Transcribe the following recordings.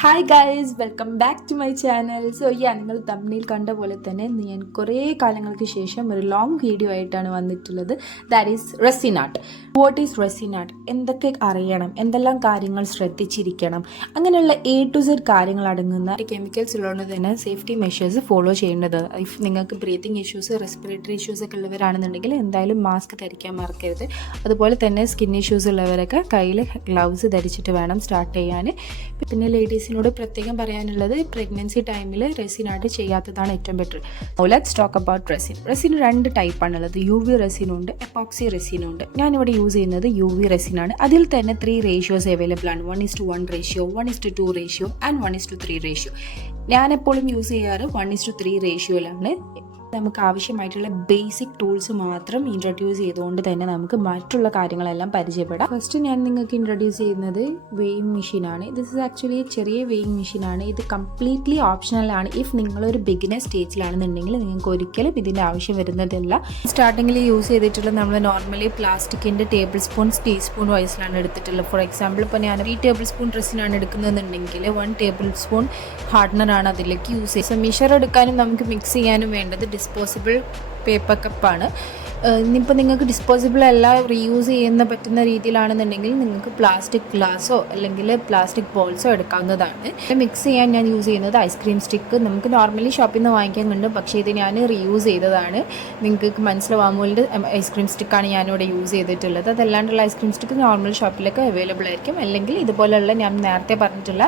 Hi guys, welcome back to my channel. നിങ്ങൾ തമ്മിൽ കണ്ട പോലെ തന്നെ ഞാൻ കുറേ കാലങ്ങൾക്ക് ശേഷം ഒരു ലോങ് വീഡിയോ ആയിട്ടാണ് വന്നിട്ടുള്ളത്. That is resin art. What is resin art, എന്തൊക്കെ അറിയണം, എന്തെല്ലാം കാര്യങ്ങൾ ശ്രദ്ധിച്ചിരിക്കണം, അങ്ങനെയുള്ള A to Z കാര്യങ്ങൾ അടങ്ങുന്ന കെമിക്കൽസ് ഉള്ളതുകൊണ്ട് തന്നെ സേഫ്റ്റി മെഷേഴ്സ് ഫോളോ ചെയ്യേണ്ടത്. ഇഫ് നിങ്ങൾക്ക് ബ്രീത്തിങ് ഇഷ്യൂസ്, റെസ്പിറേറ്ററി ഇഷ്യൂസ് ഒക്കെ ഉള്ളവരാണെന്നുണ്ടെങ്കിൽ എന്തായാലും മാസ്ക് ധരിക്കാൻ മറക്കരുത്. അതുപോലെ തന്നെ സ്കിൻ ഇഷ്യൂസ് ഉള്ളവരൊക്കെ കയ്യിൽ ഗ്ലൗസ് ധരിച്ചിട്ട് വേണം സ്റ്റാർട്ട് ചെയ്യാൻ. പിന്നെ ലേഡീസിനോട് പ്രത്യേകം പറയാനുള്ളത്, പ്രഗ്നൻസി ടൈമിൽ റെസിൻ ആർട്ട് ചെയ്യാത്തതാണ് ഏറ്റവും better. Let's talk about resin. Resin 2 ടൈപ്പാണുള്ളത്. UV റെസിനുണ്ട്, എപ്പോക്സി റെസിനുണ്ട്. ഞാനിവിടെ യൂസ് ചെയ്യുന്നത് UV റെസിനാണ്. അതിൽ തന്നെ 3 റേഷ്യോസ് അവൈലബിൾ ആണ്. 1:1 റേഷ്യോ, 1:2 റേഷ്യോ ആൻഡ് 1:3 റേഷ്യോ. ഞാനെപ്പോഴും യൂസ് ചെയ്യാറ് 1:3 റേഷ്യോയിലാണ്. നമുക്ക് ആവശ്യമായിട്ടുള്ള ബേസിക് ടൂൾസ് മാത്രം ഇൻട്രൊഡ്യൂസ് ചെയ്തുകൊണ്ട് തന്നെ നമുക്ക് മറ്റുള്ള കാര്യങ്ങളെല്ലാം പരിചയപ്പെടാം. ഫസ്റ്റ് ഞാൻ നിങ്ങൾക്ക് ഇൻട്രൊഡ്യൂസ് ചെയ്യുന്നത് വെയിങ് മെഷീനാണ്. ദിസ് ഇസ് ആക്ച്വലി ചെറിയ വെയിങ് മെഷീനാണ്. ഇത് കംപ്ലീറ്റ്ലി ഓപ്ഷണലാണ്. ഇഫ് നിങ്ങളൊരു ബിഗിനർ സ്റ്റേജിലാണെന്നുണ്ടെങ്കിൽ നിങ്ങൾക്ക് ഒരിക്കലും ഇതിൻ്റെ ആവശ്യം വരുന്നതല്ല. സ്റ്റാർട്ടിങ്ങിൽ യൂസ് ചെയ്തിട്ടുള്ള നമ്മൾ നോർമലി പ്ലാസ്റ്റിക്കിൻ്റെ ടേബിൾ സ്പൂൺ, ടീസ്പൂൺ വൈസിലാണ് എടുത്തിട്ടുള്ളത്. ഫോർ എക്സാമ്പിൾ ഇപ്പോൾ ഞാൻ 3 ടേബിൾ സ്പൂൺ റെസിനാണ് എടുക്കുന്നതെന്നുണ്ടെങ്കിൽ 1 ടേബിൾ സ്പൂൺ ഹാർഡ്നറാണ് അതിലേക്ക് യൂസ് ചെയ്യുന്നത്. മെഷർ എടുക്കാനും നമുക്ക് മിക്സ് ചെയ്യാനും വേണ്ടത് ഡിസ്പോസിബിൾ പേപ്പർ കപ്പാണ്. ഇനിയിപ്പോൾ നിങ്ങൾക്ക് ഡിസ്പോസിബിൾ അല്ല, റീയൂസ് ചെയ്യുന്ന പറ്റുന്ന രീതിയിലാണെന്നുണ്ടെങ്കിൽ നിങ്ങൾക്ക് പ്ലാസ്റ്റിക് ഗ്ലാസോ അല്ലെങ്കിൽ പ്ലാസ്റ്റിക് ബോൾസോ എടുക്കാവുന്നതാണ്. മിക്സ് ചെയ്യാൻ ഞാൻ യൂസ് ചെയ്യുന്നത് ഐസ്ക്രീം സ്റ്റിക്ക്. നമുക്ക് നോർമലി ഷോപ്പിൽ നിന്ന് വാങ്ങിക്കാൻ കണ്ടു, പക്ഷേ ഇത് ഞാൻ റീയൂസ് ചെയ്തതാണ്. നിങ്ങൾക്ക് മനസ്സിലാവാൻ വേണ്ടി ഐസ്ക്രീം സ്റ്റിക്കാണ് ഞാനിവിടെ യൂസ് ചെയ്തിട്ടുള്ളത്. അതല്ലാണ്ടുള്ള ഐസ്ക്രീം സ്റ്റിക്ക് നോർമൽ ഷോപ്പിലൊക്കെ അവൈലബിൾ ആയിരിക്കും. അല്ലെങ്കിൽ ഇതുപോലെയുള്ള ഞാൻ നേരത്തെ പറഞ്ഞിട്ടുള്ള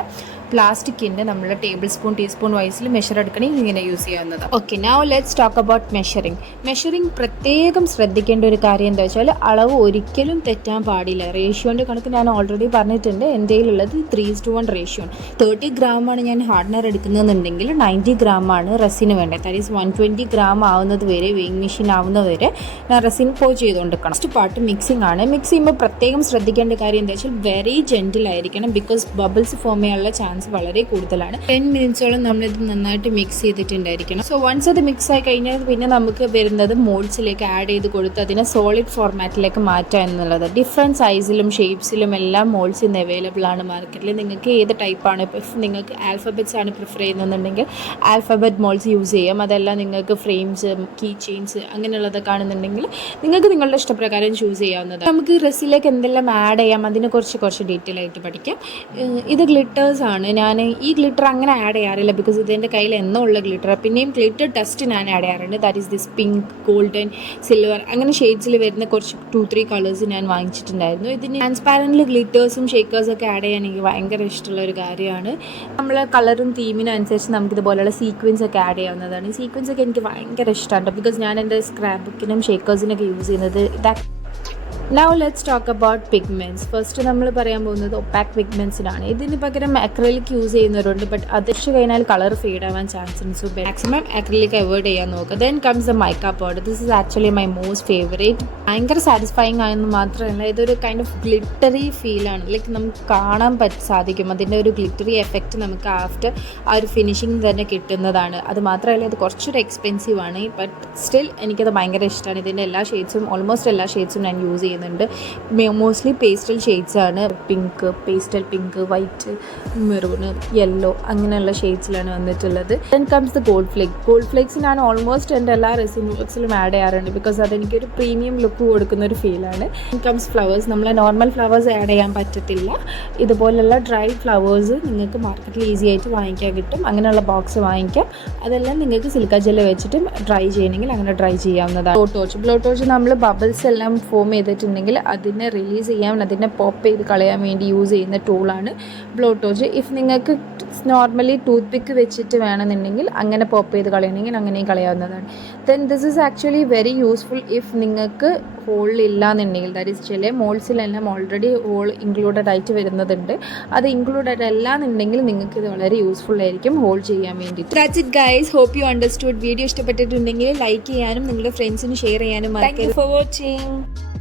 പ്ലാസ്റ്റിക്കിൻ്റെ നമ്മൾ ടേബിൾ സ്പൂൺ, ടീസ്പൂൺ വൈസിൽ മെഷർ എടുക്കണമെങ്കിൽ ഇങ്ങനെ യൂസ് ചെയ്യാവുന്നത്. Okay, now let's talk about measuring. പ്രത്യേകം ശ്രദ്ധിക്കേണ്ട ഒരു കാര്യം എന്താ വെച്ചാൽ, അളവ് ഒരിക്കലും തെറ്റാൻ പാടില്ല. റേഷ്യോൻ്റെ കണക്ക് ഞാൻ ഓൾറെഡി പറഞ്ഞിട്ടുണ്ട്. എൻ്റെ കയ്യിലുള്ളത് 3:1 റേഷ്യോ. 30 ഗ്രാമാണ് ഞാൻ ഹാർഡ്നർ എടുക്കുന്നതെന്നുണ്ടെങ്കിൽ 90 ഗ്രാമാണ് റെസിന് വേണ്ടത്. ദാറ്റ് ഈസ് 120 ഗ്രാം ആവുന്നത് വരെ, വെയിങ് മെഷീൻ ആവുന്നത് വരെ ഞാൻ റെസിൻ പോ ചെയ്തുകൊണ്ടിരിക്കണം. ഫസ്റ്റ് പാർട്ട് മിക്സിംഗ് ആണ്. മിക്സ് ചെയ്യുമ്പോൾ പ്രത്യേകം ശ്രദ്ധിക്കേണ്ട കാര്യം എന്താ വെച്ചാൽ, വെരി ജെൻറ്റിൽ ആയിരിക്കണം. ബിക്കോസ് ബബിൾസ് ഫോം ചെയ്യാനുള്ള ചാൻസ് വളരെ കൂടുതലാണ്. 10 മിനിറ്റ്സോളം നമ്മളിത് നന്നായിട്ട് മിക്സ് ചെയ്തിട്ടുണ്ടായിരിക്കണം. സോ വൺസ് അത് മിക്സ് ആയി കഴിഞ്ഞാൽ പിന്നെ നമുക്ക് വരുന്നത് മോൾഡ്സിലേക്ക് ആഡ് ചെയ്ത് കൊടുത്ത് അതിനെ സോളിഡ് ഫോർമാറ്റിലേക്ക് മാറ്റുക എന്നുള്ളത്. ഡിഫറെൻറ്റ് സൈസിലും ഷേപ്സിലും എല്ലാം മോൾഡ്സ് ഇന്ന് അവൈലബിൾ ആണ് മാർക്കറ്റിൽ. നിങ്ങൾക്ക് ഏത് ടൈപ്പാണ്, ഇഫ് നിങ്ങൾക്ക് ആൽഫബറ്റ്സ് ആണ് പ്രിഫർ ചെയ്യുന്നതെന്നുണ്ടെങ്കിൽ ആൽഫബറ്റ് മോൾഡ്സ് യൂസ് ചെയ്യാം. അതെല്ലാം നിങ്ങൾക്ക് ഫ്രെയിംസ്, കീ ചെയിൻസ് അങ്ങനെയുള്ളതൊക്കെ ആണെന്നുണ്ടെങ്കിൽ നിങ്ങൾക്ക് നിങ്ങളുടെ ഇഷ്ടപ്രകാരം ചൂസ് ചെയ്യാവുന്നത്. നമുക്ക് റെസിലേക്ക് എന്തെല്ലാം ആഡ് ചെയ്യാം അതിനെ കുറച്ച് ഡീറ്റെയിൽ ആയിട്ട് പഠിക്കാം. ഇത് ഗ്ലിറ്റേഴ്സ് ആണ്. ഞാൻ ഈ ഗ്ലിറ്റർ അങ്ങനെ ആഡ് ചെയ്യാറില്ല, ബിക്കോസ് ഇതെൻ്റെ കയ്യിൽ എന്നോ ഉള്ള ഗ്ലിറ്റർ. പിന്നെയും ഗ്ലിറ്റർ ഡസ്റ്റ് ഞാൻ ആഡ് ചെയ്യാറുണ്ട്. That is this pink, golden, silver അങ്ങനെ ഷെയ്ഡ്സിൽ വരുന്ന കുറച്ച് 2-3 കളേഴ്സ് ഞാൻ വാങ്ങിച്ചിട്ടുണ്ടായിരുന്നു. ഇതിന് ട്രാൻസ്പാരൻ്റ് ഗ്ലിറ്റേഴ്സും ഷേക്കേഴ്സും ഒക്കെ ആഡ് ചെയ്യാൻ എനിക്ക് ഭയങ്കര ഇഷ്ടമുള്ള ഒരു കാര്യമാണ്. നമ്മളെ കളറും തീമിനും അനുസരിച്ച് നമുക്കിതുപോലെയുള്ള സീക്വൻസ് ഒക്കെ ആഡ് ചെയ്യാവുന്നതാണ്. ഈ സീക്വൻസ് ഒക്കെ എനിക്ക് ഭയങ്കര ഇഷ്ടമാണ്, ബിക്കോസ് ഞാൻ എൻ്റെ സ്ക്രാപ്പ് ബുക്കിനും ഷേക്കേഴ്സിനൊക്കെ യൂസ് ചെയ്യുന്നത് ഇതാ. Now let's talk about pigments. First നമ്മൾ പറയാൻ പോകുന്നത് ഒപ്പാക് പിഗ്മെൻറ്റ്സിനാണ്. ഇതിന് പകരം അക്രിലിക് യൂസ് ചെയ്യുന്നവരുണ്ട്, ബട്ട് അത് കഴിഞ്ഞാൽ കളർ ഫെയ്ഡ് ആവാൻ ചാൻസ് ഉണ്ട്. സോ മാക്സിമം അക്രിലിക് അവോയ്ഡ് ചെയ്യാൻ നോക്കുക. Then comes the mica powder. This is actually my most favourite. ഭയങ്കര സാറ്റിസ്ഫൈങ് ആയെന്ന് മാത്രമല്ല, ഇതൊരു കൈൻഡ് ഓഫ് ഗ്ലിറ്ററി ഫീലാണ്. ലൈക്ക് നമുക്ക് കാണാൻ സാധിക്കും അതിൻ്റെ ഒരു ഗ്ലിറ്ററി എഫക്റ്റ് നമുക്ക് ആഫ്റ്റർ ആ ഒരു ഫിനിഷിങ് തന്നെ കിട്ടുന്നതാണ്. അത് മാത്രമല്ല, ഇത് കുറച്ചൊരു എക്സ്പെൻസീവ് ആണ്, ബട്ട് സ്റ്റിൽ എനിക്കത് ഭയങ്കര ഇഷ്ടമാണ്. ഇതിൻ്റെ എല്ലാ ഷെയ്ഡ്സും, ഓൾമോസ്റ്റ് എല്ലാ ഷെയ്ഡ്സും ഞാൻ യൂസ് ചെയ്യുന്നുണ്ട്. മോസ്റ്റ്ലി പേസ്റ്റൽ ഷെയ്ഡ്സ് ആണ്. Pink, pastel pink, white, maroon, yellow അങ്ങനെയുള്ള ഷെയ്ഡ്സിലാണ് വന്നിട്ടുള്ളത്. Then comes the gold flakes ഞാൻ ഓൾമോസ്റ്റ് എൻ്റെ എല്ലാ റെസിൻ വർക്സിലും ആഡ് ചെയ്യാറുണ്ട്, ബിക്കോസ് അതെനിക്കൊരു പ്രീമിയം ലുക്ക് കൊടുക്കുന്ന ഒരു ഫീലാണ്. Comes flowers. നമ്മളെ നോർമൽ ഫ്ലവേഴ്സ് ആഡ് ചെയ്യാൻ പറ്റത്തില്ല. ഇതുപോലുള്ള ഡ്രൈ ഫ്ലവേഴ്സ് നിങ്ങൾക്ക് മാർക്കറ്റിൽ ഈസി ആയിട്ട് വാങ്ങിക്കാൻ കിട്ടും. അങ്ങനെയുള്ള ബോക്സ് വാങ്ങിക്കാം. അതെല്ലാം നിങ്ങൾക്ക് സിലിക്ക ജെല്ല് വെച്ചിട്ട് ഡ്രൈ ചെയ്യണമെങ്കിൽ അങ്ങനെ ഡ്രൈ ചെയ്യാവുന്നതാണ്. ബ്ലോ ടോർച്ച് നമ്മൾ ബബിൾസ് എല്ലാം ഫോം ചെയ്തിട്ടുണ്ടെങ്കിൽ അതിനെ റിലീസ് ചെയ്യാൻ, അതിനെ പോപ്പ് ചെയ്ത് കളയാൻ വേണ്ടി യൂസ് ചെയ്യുന്ന ടൂളാണ് ബ്ലോ ടോർച്ച്. ഇഫ് നിങ്ങൾക്ക് നോർമലി ടൂത്ത് പിക്ക് വെച്ചിട്ട് വേണമെന്നുണ്ടെങ്കിൽ അങ്ങനെ പോപ്പ് ചെയ്ത് കളയണമെങ്കിൽ അങ്ങനെയും കളയാവുന്നതാണ്. Then this is actually very useful if നിങ്ങൾക്ക് ഹോൾ ഇല്ലാന്നുണ്ടെങ്കിൽ. ദാറ്റ് ഈസ് ചില മോൾഡ്സിലെല്ലാം ഓൾറെഡി ഹോൾ ഇൻക്ലൂഡഡ് ആയിട്ട് വരുന്നതുണ്ട്. അത് ഇൻക്ലൂഡഡ് അല്ല എന്നുണ്ടെങ്കിൽ നിങ്ങൾക്ക് ഇത് വളരെ യൂസ്ഫുൾ ആയിരിക്കും ഹോൾഡ് ചെയ്യാൻ വേണ്ടിയിട്ട്. That's it guys, hope you understood. Video ഇഷ്ടപ്പെട്ടിട്ടുണ്ടെങ്കിൽ ലൈക്ക് ചെയ്യാനും നിങ്ങളുടെ ഫ്രണ്ട്സിന് ഷെയർ ചെയ്യാനും മറക്കരുത്. Thank you for watching.